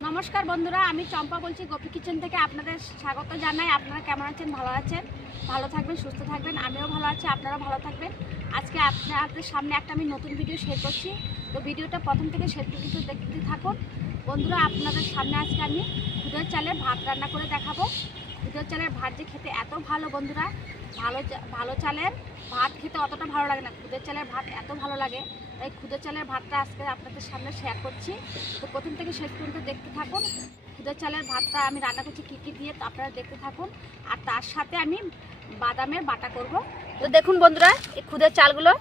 নমস্কার বন্ধুরা, আমি চম্পা বলছি গোপী কিচেন থেকে। আপনাদের স্বাগত জানাই। আপনারা কেমন আছেন? ভালো আছেন? ভালো থাকবেন, সুস্থ থাকবেন। আমিও ভালো আছি, আপনারাও ভালো থাকবেন। আজকে আপনাদের সামনে একটা আমি নতুন ভিডিও শেয়ার করছি। তো ভিডিওটা প্রথম থেকে শেষ পর্যন্ত দেখতে থাকুন বন্ধুরা। আপনাদের সামনে আজকে আমি খুদের চালের ভাত রান্না করে দেখাবো। খুদের চালের ভাত যে খেতে এত ভালো বন্ধুরা, ভালো চালের ভাত খেতে অতটা ভালো লাগে না, খুদের চালের ভাত এত ভালো লাগে। তাই খুদের চালের ভাতটা আজকে আপনাদের সামনে শেয়ার করছি। তো প্রথম থেকে শেষ পর্যন্ত দেখতে থাকুন। খুদের চালের ভাতটা আমি রান্না করছি কী কী দিয়ে, তো আপনারা দেখতে থাকুন। আর তার সাথে আমি বাদামের বাটা করব। তো দেখুন বন্ধুরা, এই খুদের চালগুলো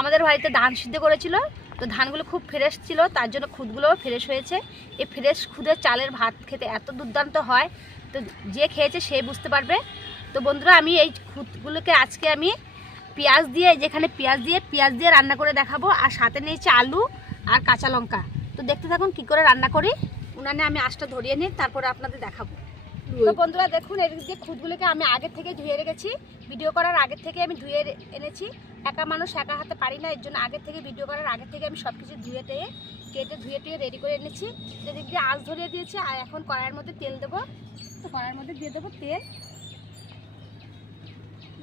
আমাদের বাড়িতে ধান সিদ্ধ করেছিল। তো ধানগুলো খুব ফ্রেশ ছিল, তার জন্য খুদগুলোও ফ্রেশ হয়েছে। এই ফ্রেশ খুদের চালের ভাত খেতে এত দুর্দান্ত হয়, তো যে খেয়েছে সে বুঝতে পারবে। তো বন্ধুরা, আমি এই খুদগুলোকে আজকে আমি পেঁয়াজ দিয়ে রান্না করে দেখাবো। আর সাথে নিয়েছি আলু আর কাঁচা লঙ্কা। তো দেখতে থাকুন কি করে রান্না করি। উনানে আমি আঁচটা ধরিয়ে নিই, তারপরে আপনাদের দেখাবো। তো বন্ধুরা দেখুন, এই যে খুদগুলোকে আমি আগে থেকে ধুয়ে রেখেছি। ভিডিও করার আগের থেকে আমি ধুয়ে এনেছি। একা মানুষ একা হাতে পারি না, এর জন্য আগের থেকে ভিডিও করার আগের থেকে আমি সব কিছু ধুয়ে রেডি করে এনেছি। এদিক দিয়ে আঁচ ধরিয়ে দিয়েছি। আর এখন কড়াইয়ের মধ্যে তেল দেবো। তো কড়াইয়ের মধ্যে দিয়ে দেবো তেল,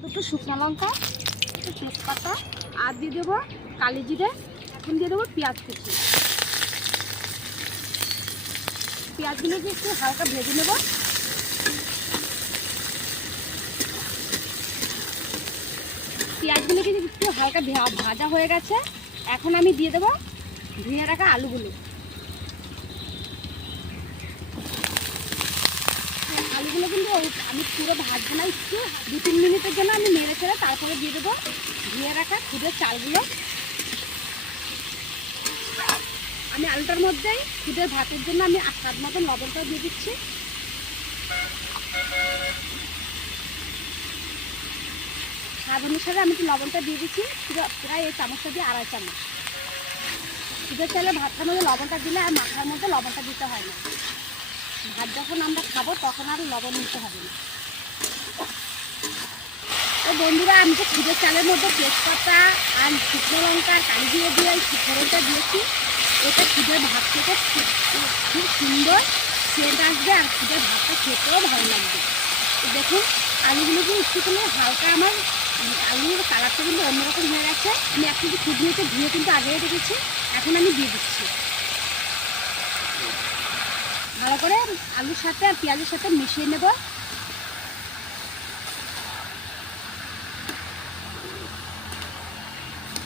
দুটো শুকনো লঙ্কা, একটু তেজপাতা, আর দিয়ে দেবো কালি জিরে। এখন দিয়ে দেবো পেঁয়াজ কুচি। পেঁয়াজগুলোকে একটু হালকা ভেজে নেব। পেঁয়াজগুলোকে একটু হালকা ভাজা হয়ে গেছে। এখন আমি দিয়ে দেবো ধুয়ে রাখা আলুগুলো। আলুগুলো কিন্তু আমি পুরো ভাজবো না, একটু 2-3 মিনিটের জন্য আমি নেড়ে ছেড়ে তারপরে দিয়ে দেবো ধুয়ে রাখা খুদের চালগুলো। আমি আলুটার মধ্যেই খুদের ভাতের জন্য আমি স্বাদ মতো লবণটা দিয়ে দিচ্ছি। স্বাদ অনুসারে আমি একটু লবণটা দিয়ে দিচ্ছি, প্রায় এই চামচটা দিয়ে 2.5 চামচ। খুদের চালে ভাতটার মধ্যে লবণটা দিলে আর মাথার মধ্যে লবণটা দিতে হয় না। ভাত যখন আমরা খাবো তখন আর লবণ দিতে হবে না। তো বন্ধুরা, আমি তো খুদের চালের মধ্যে তেজপাতা আর শুকনো লঙ্কা আর কালি জিরে দিয়ে ফোড়নটা দিয়েছি। এটা খুদের ভাত খেতে খুব সুন্দর সেন্ট আসবে, আর খুদের ভাতটা খেতেও ভালো লাগবে। তো দেখুন, আলুগুলোকে একটুখানি হালকা আমার আলুর কালারটা কিন্তু অন্যরকম হয়ে গেছে। আমি একটু খুদ নিয়েছি, ধুয়ে কিন্তু আগেই রেখেছি। এখন আমি দিয়ে দিচ্ছি। ভালো করে আলুর সাথে আর পেঁয়াজের সাথে মিশিয়ে নেব।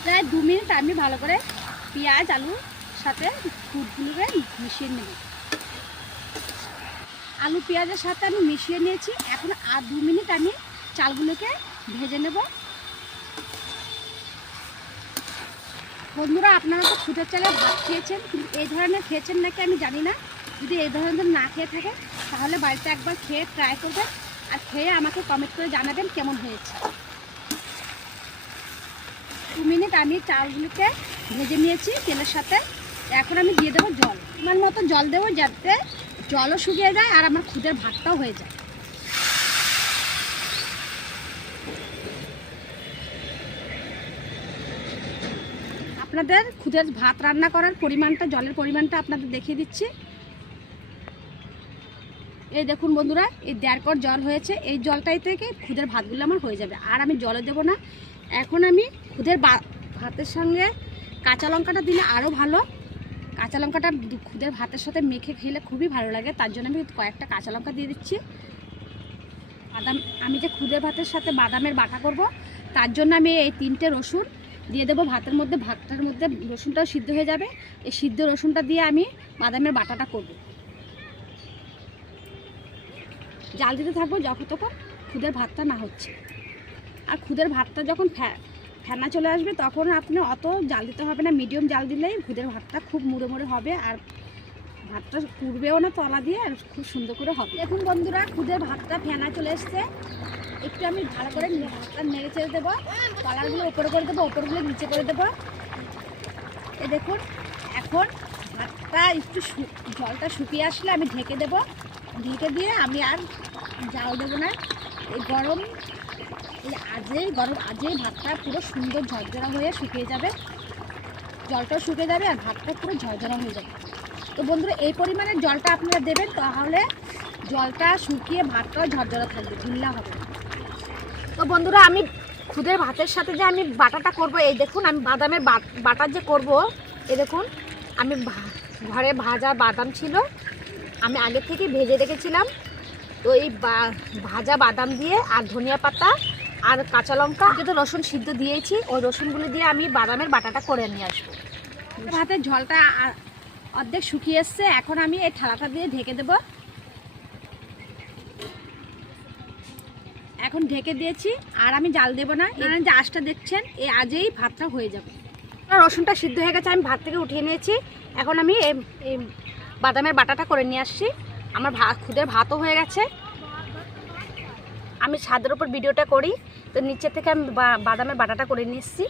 প্রায় 2 মিনিট আমি ভালো করে পেঁয়াজ আলুর সাথে খুদগুলোকে মিশিয়ে নেব। আলু পেঁয়াজের সাথে আমি মিশিয়ে নিয়েছি। এখন আর 2 মিনিট আমি চালগুলোকে ভেজে নেব। বন্ধুরা, আপনারা তো খুদের চালের ভাত খেয়েছেন, কিন্তু এই ধরনের খেয়েছেন নাকি আমি জানি না। যদি এই ধরনের না খেয়ে থাকে তাহলে বাড়িতে একবার খেয়ে ট্রাই করবেন, আর খেয়ে আমাকে কমেন্ট করে জানাবেন কেমন হয়েছে। 2 মিনিট আমি চালগুলোকে ভেজে নিয়েছি তেলের সাথে। এখন আমি দিয়ে দেবো জল, আমার মতো জল দেবো, যাতে জলও শুকিয়ে যায় আর আমার খুদের ভাতটাও হয়ে যায়। আপনাদের খুদের ভাত রান্না করার পরিমাণটা, জলের পরিমাণটা আপনাদের দেখিয়ে দিচ্ছি। এই দেখুন বন্ধুরা, এই 1.5 কড় জল হয়েছে। এই জলটাই থেকে খুদের ভাতগুলো আমার হয়ে যাবে, আর আমি জলে দেবো না। এখন আমি খুদের ভাতের সঙ্গে কাঁচা লঙ্কাটা দিলে আরও ভালো। কাঁচা লঙ্কাটা খুদের ভাতের সাথে মেখে খেলে খুবই ভালো লাগে, তার জন্য আমি কয়েকটা কাঁচা লঙ্কা দিয়ে দিচ্ছি। আমি যে খুদের ভাতের সাথে বাদামের বাটা করব, তার জন্য আমি এই 3টে রসুন দিয়ে দেবো ভাতের মধ্যে। ভাতটার মধ্যে রসুনটাও সিদ্ধ হয়ে যাবে। এই সিদ্ধ রসুনটা দিয়ে আমি বাদামের বাটাটা করব। জাল দিতে থাকবো যতক্ষণ খুদের ভাতটা না হচ্ছে। আর খুদের ভাতটা যখন ফেনা চলে আসবে তখন আপনি অত জাল দিতে হবে না, মিডিয়াম জাল দিলেই খুদের ভাতটা খুব মুড়ে মুড়ে হবে, আর ভাতটা পুড়বেও না তলা দিয়ে, আর খুব সুন্দর করে হবে। দেখুন বন্ধুরা, খুদের ভাতটা ফেনা চলে এসছে। একটু আমি ভালো করে ভাতটা নেড়ে চেড়ে দেবো। তলাগুলো উপরে করে দেবো, ওপরগুলো নিচে করে দেবো। এই দেখুন, এখন ভাতটা একটু জলটা শুকিয়ে আসলে আমি ঢেকে দেবো। ঢেকে দিয়ে আমি আর জাল দেবো না। এই আজেই ভাতটা পুরো সুন্দর ঝরঝরা হয়ে শুকিয়ে যাবে, জলটাও শুকিয়ে যাবে আর ভাতটা পুরো ঝরঝরা হয়ে যাবে। তো বন্ধুরা এই পরিমাণে জলটা আপনারা দেবেন, তাহলে জলটা শুকিয়ে ভাতটাও ঝরঝরা থাকবে, ঢিল্লা হবে। তো বন্ধুরা আমি খুদের ভাতের সাথে যে আমি বাটাটা করব, এই দেখুন আমি বাদামের বাটা যে করব, এই দেখুন আমি ঘরে ভাজা বাদাম ছিল, আমি আগে থেকে ভেজে রেখেছিলাম। তো এই ভাজা বাদাম দিয়ে আর ধনিয়া পাতা আর কাঁচা লঙ্কা তো রসুন সিদ্ধ দিয়েছি, ওই রসুনগুলো দিয়ে আমি বাদামের বাটাটা করে নিয়ে আসবো। ভাতের ঝোলটা অর্ধেক শুকিয়ে এসছে, এখন আমি এই থালাটা দিয়ে ঢেকে দেব। এখন ঢেকে দিয়েছি, আর আমি জাল দেব না। এখানে যে আঁচটা দেখছেন, এই আজেই ভাতটা হয়ে যাবে। রসুনটা সিদ্ধ হয়ে গেছে, আমি ভাত থেকে উঠিয়ে নিয়েছি। এখন আমি এই বাদামের বাটাটা করে নিয়ে আসছি। আমার খুদের ভাতও হয়ে গেছে। আমি ছাদের উপর ভিডিওটা করি, তো নিচে থেকে আমি বাদামের বাটাটা করে নিয়ে এসেছি।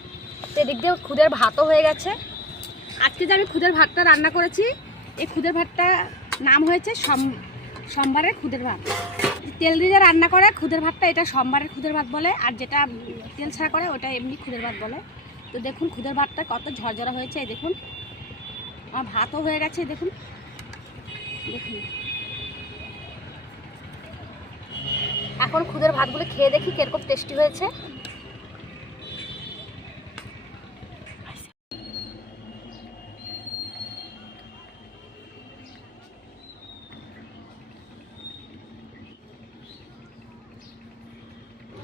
তো এদিক দিয়ে খুদের ভাতও হয়ে গেছে। আজকে যে আমি খুদের ভাতটা রান্না করেছি, এই খুদের ভাতটা নাম হয়েছে সোমবারের খুদের ভাত। তেল দিয়ে রান্না করে খুদের ভাতটা, এটা সোমবারের খুদের ভাত বলে, আর যেটা তেল ছাড়া করে ওটা এমনি খুদের ভাত বলে। তো দেখুন খুদের ভাতটা কত ঝরঝরা হয়েছে, এই দেখুন আমার ভাতও হয়ে গেছে, দেখুন দেখুন। এখন খুদের ভাতগুলো খেয়ে দেখি কিরকম টেস্টি হয়েছে।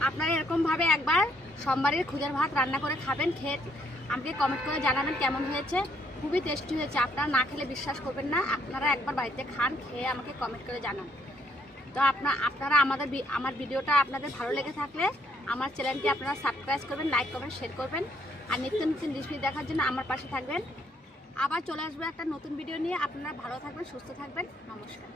আপনারা এরকমভাবে একবার সোমবারের খুদের ভাত রান্না করে খাবেন, খেয়ে আমাকে কমেন্ট করে জানাবেন কেমন হয়েছে। খুবই টেস্টি হয়েছে, আপনারা না খেলে বিশ্বাস করবেন না। আপনারা একবার বাড়িতে খান, খেয়ে আমাকে কমেন্ট করে জানান। তো আপনারা আমার ভিডিওটা আপনাদের ভালো লেগে থাকলে আমার চ্যানেলটি আপনারা সাবস্ক্রাইব করবেন, লাইক করবেন, শেয়ার করবেন, আর নিত্য নতুন রেসিপি দেখার জন্য আমার পাশে থাকবেন। আবার চলে আসবো একটা নতুন ভিডিও নিয়ে। আপনারা ভালো থাকবেন, সুস্থ থাকবেন। নমস্কার।